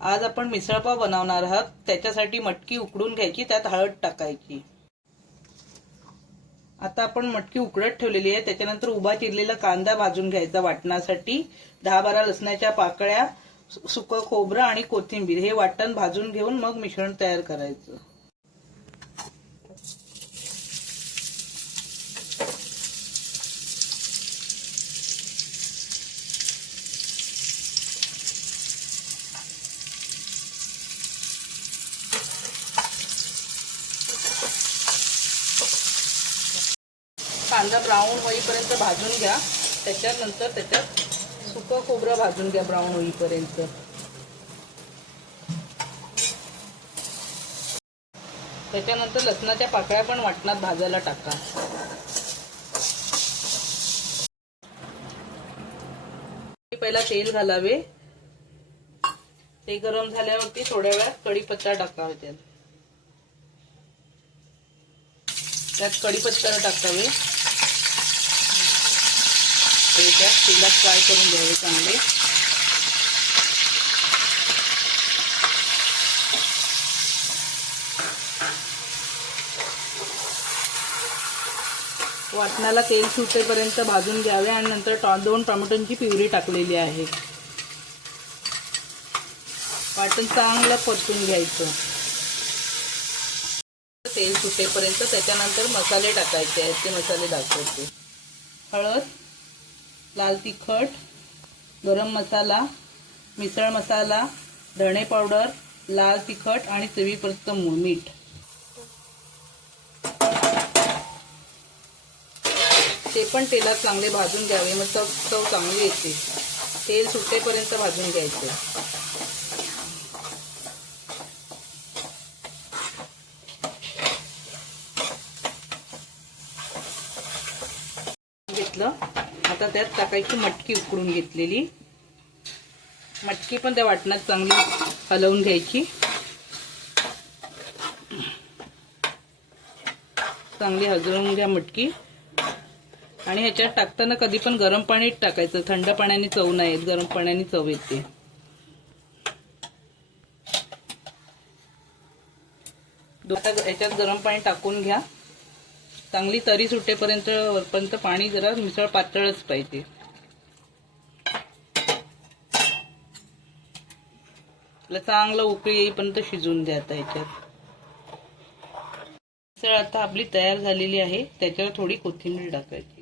आज आपण मिसळपाव बनवणार आहोत। त्याच्यासाठी मटकी उकडून घ्यायची, त्यात हळद टाकायची। आता आपण मटकी उकडत ठेवलेली आहे। त्याच्यानंतर उभा चिरलेला कांदा भाजून घ्यायचा वाटणासाठी। 10-12 लसणाच्या पाकळ्या, सुकं खोबरं आणि कोथिंबीर हे वाटण भाजून घेऊन मग मिश्रण तयार करायचं। कांदा ब्राऊन होईपर्यंत भाजून घ्या। त्याच्यानंतर त्याच्यात सुकं खोबरं भाजून घ्या ब्राऊन होईपर्यंत। त्याच्यानंतर लसणाच्या पाकळ्या पण वाटणात भाजायला टाका। पहिला तेल घालावे। ते गरम झाल्यावरती थोड्या वेळात कढीपत्ता टाकावा। त्यात कढीपत्ता टाकावे। त्यात तेलात फ्राय करून घ्यावे चांगले। वाटणाला तेल सुटेपर्यंत भाजून घ्यावे आणि नंतर 2 टोमॅटोची प्युरी टाकलेली आहे। वाटण चांगलं परतून घ्यायचं तेल सुटेपर्यंत। त्याच्यानंतर मसाले टाकायचे आहेत, ते मसाले दाखवते। हळद, लाल तिखट, गरम मसाला, मिसळ मसाला, धणे पावडर, लाल तिखट आणि चवीपुरतं मीठ। ते पण तेलात चांगले भाजून घ्यावे, मग चव चांगली येते। तेल सुटेपर्यंत भाजून घ्यायचे। आता त्यात टाकायची मटकी उकडून घेतलेली। मटकी पण त्या वाटणात चांगली हलवून घ्यायची। चांगली हलवून घ्या मटकी। आणि ह्याच्यात टाकताना कधी पण गरम पाणी टाकायचं, थंड पाण्याने चव नाही येत, गरम पाण्याने चव येते। आता ह्याच्यात गरम पाणी टाकून घ्या। चांगली तरी सुटेपर्यंत, वरपर्यंत पाणी जरा मिसळ पातळच पाहिजे। चांगलं उकळी येईपर्यंत शिजवून द्या। आता ह्याच्यात मिसळ आता आपली तयार झालेली आहे। त्याच्यावर थोडी कोथिंबीर टाकायची।